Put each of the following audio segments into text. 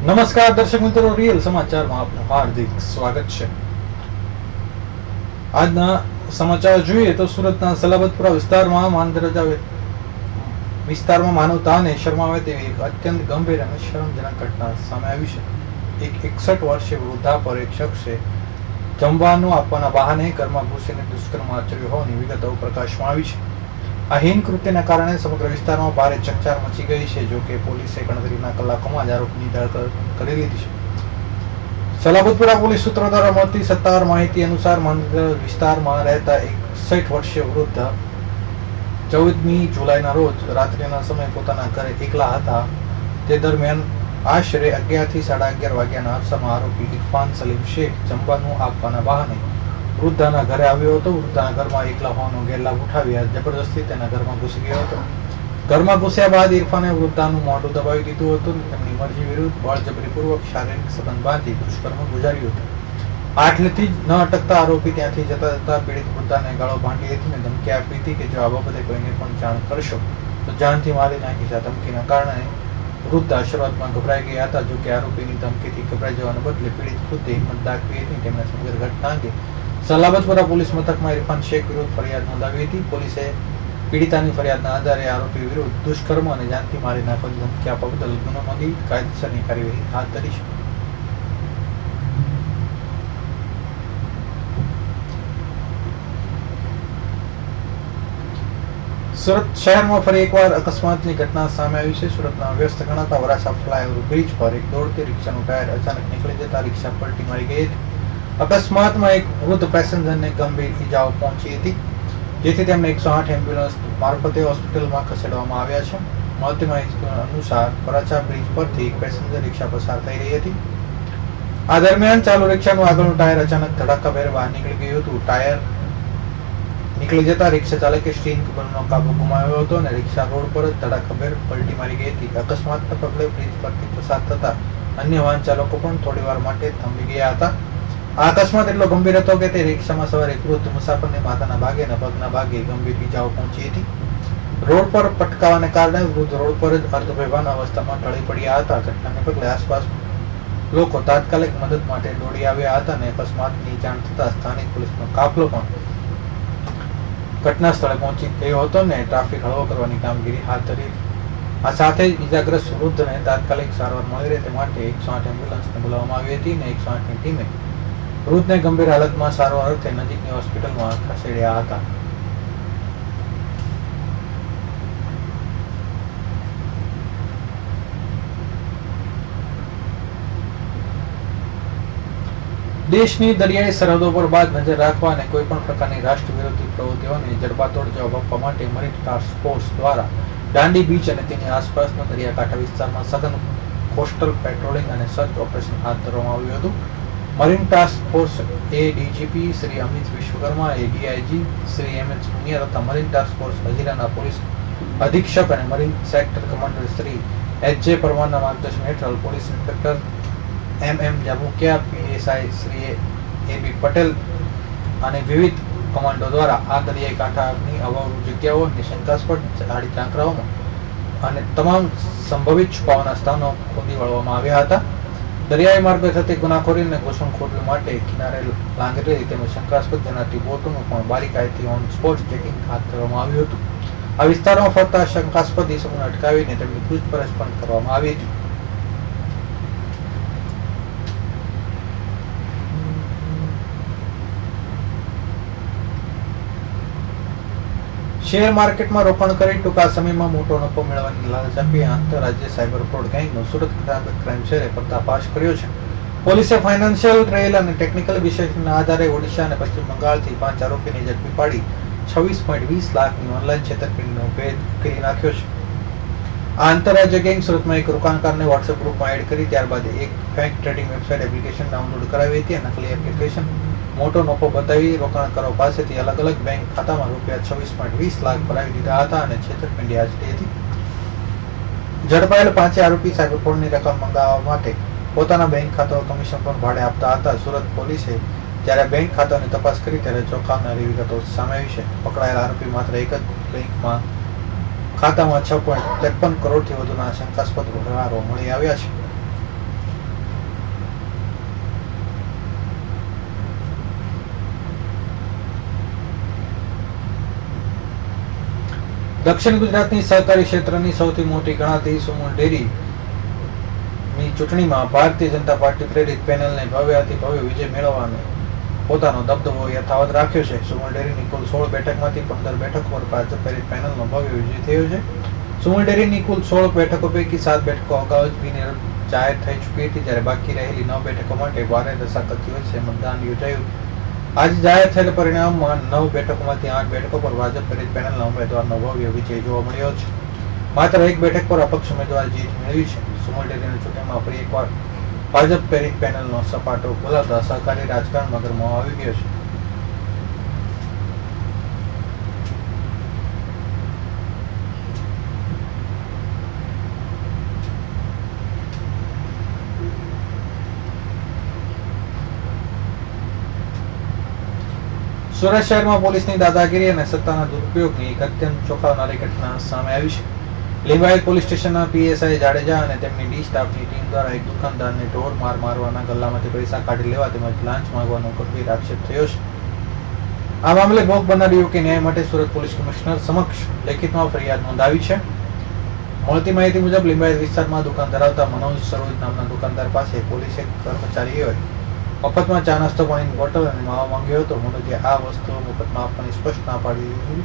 નમસ્કાર દર્શક મિત્રો, રિયલ સમાચારમાં આપનું હાર્દિક સ્વાગત છે. આજના સમાચાર જોઈએ તો સુરતના સલાબતપુરા વિસ્તારમાં માનવતાને શરમાવે તેવી એક અત્યંત ગંભીર અને શરમજનક ઘટના સામે આવી છે. એક 61 વર્ષીય વૃદ્ધા પર એક શખ્સે જમવાનું આપવાના બહાને ઘરમાં ઘૂસીને દુષ્કર્મ આચર્યું હોવાની વિગતો પ્રકાશમાં આવી છે. આ હીન કૃત્યના કારણે સમગ્ર વિસ્તારમાં ભારે ચકચાર મચી ગઈ છે. જો કે પોલીસે ગણતરીના કલાકોમાં જ આરોપીની ધરપકડ કરી લીધી છે. સલાબતપુરા પોલીસ સૂત્રો દ્વારા મળતી સત્તાવાર માહિતી અનુસાર વિસ્તારમાં રહેતા એક 61 વર્ષીય વૃદ્ધ 14મી જુલાઈના રોજ રાત્રિના સમયે પોતાના ઘરે એકલા હતા. તે દરમિયાન આશરે 11 થી 11:30 વાગ્યાના અરસામાં આરોપી ઇરફાન સલીમ શેખ જમવાનું આપવાના બહાને વૃદ્ધાના ઘરે આવ્યો હતો. વૃદ્ધાના ઘરમાં એકલા હોવાનો ગેરલાભ ઉઠાવી જબરદસ્તી તેના ઘરમાં ઘૂસી ગયો હતો. ઘરમાં ઘૂસ્યા બાદ ઇરફાને વૃદ્ધાનું મોઢું દબાવી દીધું હતું. તેમની મરજી વિરુદ્ધ બળજબરીપૂર્વક શારીરિક સંબંધ બાંધી દુષ્કર્મ ગુજાર્યું હતું. આટલેથી જ ન અટકતા આરોપી ત્યાંથી જતા પીડિત વૃદ્ધાને ગાળો ભાંડી હતી અને ધમકી આપી હતી કે જો આ બાબતે કોઈને પણ જાણ કરશો તો જાનથી મારી નાખીશ. આ ધમકીના કારણે વૃદ્ધા શરૂઆતમાં ગભરાઈ ગયા હતા. જો કે આરોપીની ધમકીથી ગભરાઈ જવાને બદલે પીડિત વૃદ્ધે હિંમત દાખવી હતી. તેમણે સમગ્ર ઘટના અંગે સલાબતપુરા પોલીસ મથકમાં ઇરફાન શેખ વિરુદ્ધ ફરિયાદ નોંધાવી હતી. પોલીસે પીડિતાની ફરિયાદના આધારે આરોપી વિરુદ્ધ દુષ્કર્મ અને જાનથી મારી નાખવાની ધમકી આપવા બદલ ગુનો નોંધી કાયદેસરની કાર્યવાહી હાથ ધરી છે. સુરત શહેરમાં ફરી એકવાર અકસ્માતની ઘટના સામે આવી છે. સુરતના વ્યસ્ત ગણાતા વરાછા ફ્લાયઓવર બ્રિજ પર એક દોડતી રિક્ષાનું ટાયર અચાનક નીકળી જતા રિક્ષા પલટી મારી ગઈ હતી. અકસ્માતમાં એક વૃદ્ધ પેસેન્જરને ગંભીર ઈજાઓ પહોંચી હતી, જેથી તેમને 108 એમ્બ્યુલન્સ મારફતે હોસ્પિટલમાં ખસેડવામાં આવ્યા છે. મળતી માહિતી અનુસાર વરાછા બ્રિજ પરથી એક પેસેન્જર રિક્ષા પસાર થઈ રહી હતી. આ દરમિયાન ચાલુ રિક્ષાનું આગળનું ટાયર અચાનક ધડાકાભેર બહાર નીકળી ગયું હતું. ટાયર નીકળી જતા રિક્ષા ચાલકે સ્ટીયરિંગ પકડવાનો કાબુ ગુમાવ્યો હતો અને રિક્ષા રોડ પર જ ધડાકાભેર પલટી મારી ગઈ હતી. અકસ્માતના પગલે બ્રિજ પરથી પસાર થતા અન્ય વાહન ચાલકો પણ થોડીવાર માટે થંભી ગયા હતા. આ અકસ્માત એટલો ગંભીર હતો કે તે રિક્ષામાં સવાર એક વૃદ્ધ મુસાફરને માથાના ભાગે અને પગના ભાગે ગંભીર ઈજાઓ પહોંચી હતી. રોડ પર પટકાવાને કારણે વૃદ્ધ રોડ પર જ અર્ધબેભાન અવસ્થામાં ઢળી પડ્યા હતા. ઘટનાને પગલે આસપાસ લોકો તાત્કાલિક મદદ માટે દોડી આવ્યા હતા અને અકસ્માતની જાણ થતાં સ્થાનિક પોલીસનો કાફલો પણ ઘટના સ્થળે પહોંચી ગયો હતો અને ટ્રાફિક હળવો કરવાની કામગીરી હાથ ધરી. આ સાથે જ ઈજાગ્રસ્ત વૃદ્ધને તાત્કાલિક સારવાર મળી રહે તે માટે 108 એમ્બ્યુલન્સને બોલાવવામાં આવી હતી અને 108ની ટીમે વૃદ્ધને ગંભીર હાલતમાં સારવાર અર્થે નજીકની હોસ્પિટલમાં ખસેડ્યા હતા. દેશની દરિયાઈ સરહદો પર બાદ નજર રાખવા અને કોઈ પણ પ્રકારની રાષ્ટ્ર વિરોધી પ્રવૃત્તિઓને જડબાતોડ જવાબ આપવા માટે મરીન ટાસ્ક ફોર્સ દ્વારા દાંડી બીચ અને તેની આસપાસના દરિયાકાંઠા વિસ્તારમાં સઘન કોસ્ટલ પેટ્રોલિંગ અને સર્ચ ઓપરેશન હાથ ધરવામાં આવ્યું હતું. Marine task force ADGP Shri Amit Vishwakarma, ADIG Shri MH Muniya તથા મરીન ટાસ્ક ફોર્સ હજીરાના પોલીસ અધિક્ષક અને marine sector commander Shri HJ. પરમારના માર્ગદર્શન હેઠળ police inspector MM. Jabukiya, PSI Shri AB. Patel અને વિવિધ કમાન્ડો દ્વારા આ દરિયાઈ કાંઠાની અવાવરૂ જગ્યાઓ અને શંકાસ્પદ ઝાડી ઝાંખરાઓમાં અને તમામ સંભવિત છુપાવાના સ્થાનો ખોદી વળવામાં આવ્યા હતા. દરિયાઈ માર્ગે થતી ગુનાખોરી અને ઘૂસણખોરી માટે કિનારે લાંગરેલી તેમજ શંકાસ્પદ જણાતી બોટોનું પણ બારીકાઈથી ઓન સ્પોટ ચેકિંગ હાથ ધરવામાં આવ્યું હતું. આ વિસ્તારમાં ફરતા શંકાસ્પદ ઇસમોને અટકાવીને તેમની પૂછપરછ પણ કરવામાં આવી હતી. શેર માર્કેટમાં રોકાણ કરી ટૂંકા સમયમાં મોટો નફો મેળવવાની લાલચ આપી આંતરરાજ્ય સાયબર ફ્રોડ ગેંગનો સુરત ક્રાઇમ સેલે પર્દાફાશ કર્યો છે. પોલીસે ફાઇનાન્શિયલ, રેલ અને ટેકનિકલ વિશ્લેષણના આધારે ઓડિશા અને પશ્ચિમ બંગાળથી 5 આરોપીને ઝડપી પાડી 26.20 લાખની ઓનલાઈન છેતરપિંડીનો ભેદ ઉકેલી નાખ્યો છે. આ આંતરરાજ્ય ગેંગ સુરતમાં એક રોકાણકારને વોટ્સએપ ગ્રુપમાં એડ કરી ત્યારબાદ એક fake trading website application download કરાવી હતી. નકલી એપ્લિકેશન મોટો નફો બતાવી રોકાણકારો પાસેથી અલગ અલગ બેંક ખાતામાં રૂપિયા 26.20 લાખ ભરાવી દીધા હતા અને છેતરપિંડી આચરી હતી. ઝડપાયેલ 5 આરોપી સાયબર ફ્રોડની રકમ મંગાવવા માટે પોતાના બેંક ખાતાઓ કમિશન પણ ભાડે આપતા હતા. સુરત પોલીસે જ્યારે બેંક ખાતાની તપાસ કરી ત્યારે ચોંકાવનારી વિગતો સામે આવી છે. પકડાયેલા આરોપી માત્ર એક જ બેંકમાં ખાતામાં 6.53 કરોડથી વધુના શંકાસ્પદ વ્યવહારો મળી આવ્યા છે. દક્ષિણ ગુજરાતની સહકારી ક્ષેત્રની સૌથી મોટી ગણાતી સુમુલ ડેરી ની ચૂંટણીમાં ભારતીય જનતા પાર્ટી પ્રેરિત પેનલને ભવ્યાથી ભવ્ય વિજય મેળવવાનો પોતાનો દબદબો યથાવત રાખ્યો છે. સુમુલ ડેરીની કુલ 16 બેઠકમાંથી 15 બેઠકો પર ભાજપ પ્રેરિત પેનલનો ભવ્ય વિજય થયો છે. સુમુલ ડેરીની કુલ 16 બેઠકો પૈકી 7 બેઠકો અગાઉ જ બિનહરીફ જાહેર થઈ ચૂકી હતી, જ્યારે બાકી રહેલી 9 બેઠકો માટે ભારે રસાકસી વચ્ચે મતદાન યોજાયું. આજે જાહેર થયેલ પરિણામમાં 9 બેઠકોમાંથી 8 બેઠકો પર ભાજપ પ્રેરિત પેનલના ઉમેદવારનો ભવ્ય વિજય જોવા મળ્યો છે. માત્ર 1 બેઠક પર અપક્ષ ઉમેદવાર જીત મેળવી છે. સુમુલ ડેરીની ચૂંટણીમાં ફરી એકવાર ભાજપ પ્રેરિત પેનલનો સપાટો બોલાવતા સહકારી રાજકારણમાં ગરમાવો આવી ગયો છે. સુરત શહેરમાં પોલીસની દાદાગીરી અને સત્તાના દુરુપયોગની એક અત્યંત ચોંકાવનારી ઘટના સામે આવી છે. લિંબાયત પોલીસ સ્ટેશનના પીએસઆઈ જાડેજા અને તેમની ડી સ્ટાફની ટીમ દ્વારા એક દુકાનદારને ઢોર માર મારવાના, ગલ્લામાંથી પૈસા કાઢી લેવા તેમજ લાંચ માંગવાનો ગંભીર આક્ષેપ થયો છે. આ મામલે ભોગ બનનાર યુવકે ન્યાય માટે સુરત પોલીસ કમિશનર સમક્ષ લેખિતમાં ફરિયાદ નોંધાવી છે. મળતી માહિતી મુજબ લિંબાયત વિસ્તારમાં દુકાન ધરાવતા મનોજ સરોજ નામના દુકાનદાર પાસે પોલીસે કર્મચારીઓએ મફતમાં ચા, નાસ્તો, પાણીની બોટલ અને માવો માંગ્યો હતો. મનોજે આ વસ્તુઓ મફતમાં આપવાની સ્પષ્ટ ના પાડી દીધી.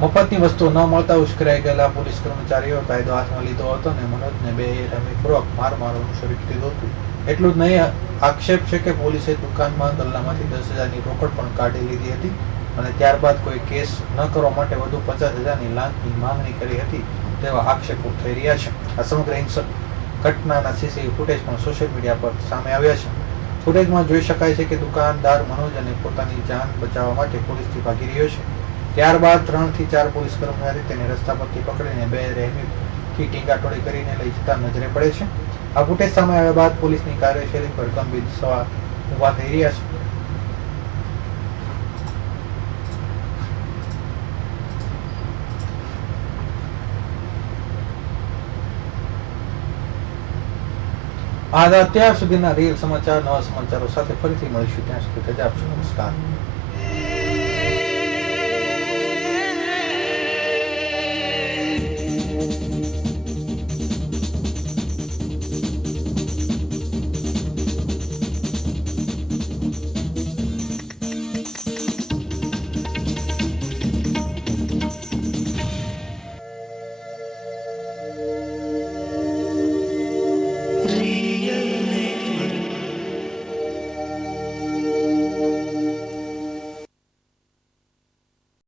મફતની વસ્તુઓ ન મળતા ઉશ્કેરાઈ ગયેલા પોલીસ કર્મચારીઓએ કાયદો હાથમાં લીધો હતો અને મનોજને બેરહેમીપૂર્વક માર મારવાનું શરૂ કર્યું હતું. એટલું જ નહીં, આક્ષેપ છે કે પોલીસે દુકાનમાં ગલ્લામાંથી 10,000ની રોકડ પણ કાઢી લીધી હતી અને ત્યારબાદ કોઈ કેસ ન કરવા માટે વધુ 50,000ની લાંચની માંગણી કરી હતી તેવા આક્ષેપો થઈ રહ્યા છે. આ સમગ્ર હિંસક ઘટનાના સીસીટીવી ફૂટેજ પણ સોશિયલ મીડિયા પર સામે આવ્યા છે. ફૂટેજમાં જોઈ શકાય છે કે દુકાનદાર મનોજ અને પોતાની જાન બચાવવા માટે પોલીસથી ભાગી રહ્યો છે. ત્યારબાદ 3 થી 4 પોલીસ કર્મચારી તેને રસ્તા પરથી પકડીને બેરહેમીથી ટીંગાટોળી કરીને લઈ જતા નજરે પડે છે. આ ફૂટેજ સામે આવ્યા બાદ પોલીસની કાર્યશૈલી પર ગંભીર સવાલ ઊભા થઈ રહ્યા છે. આ હતા અત્યાર સુધીના રીલ સમાચાર. નવા સમાચારો સાથે ફરીથી મળીશું. ત્યાં સુધી રજા આપશો. નમસ્કાર.